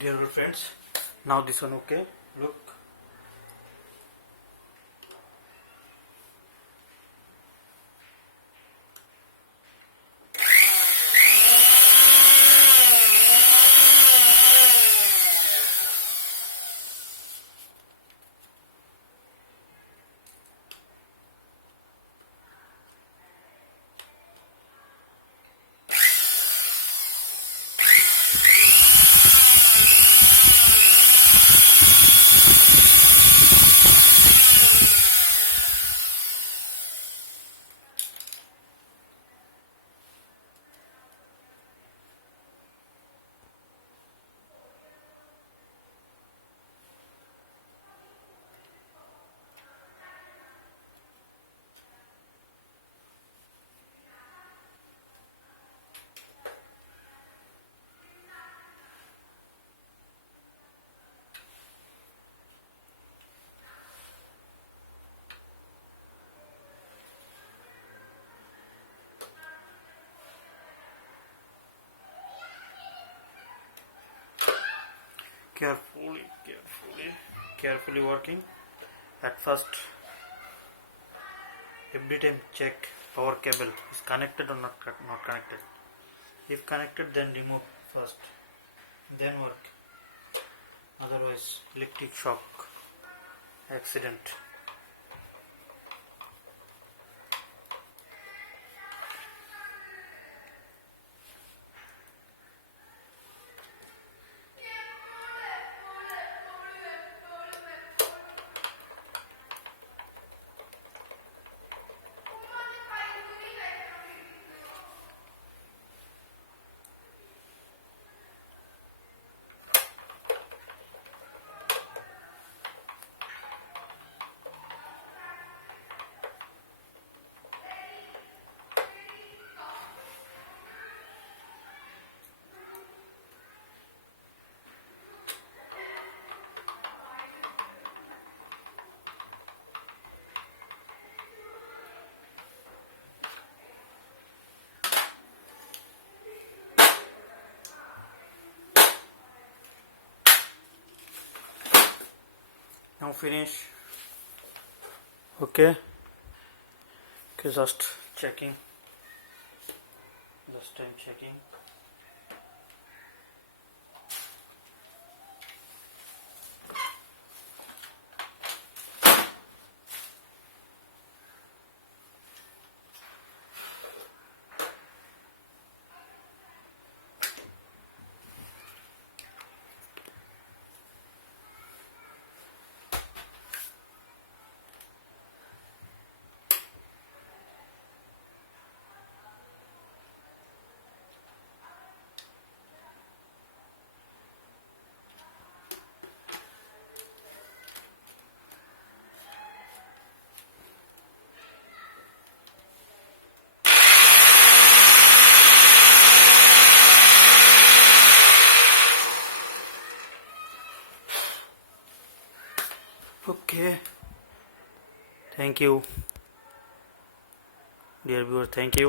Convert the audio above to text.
Dear friends, now this one okay. Look. Carefully working. At first, every time check power cable is connected or not connected. If connected, then remove first, then work. Otherwise, electric shock accident. Now finish. Okay, just checking. Just time checking. Okay, thank you, dear viewer. Thank you.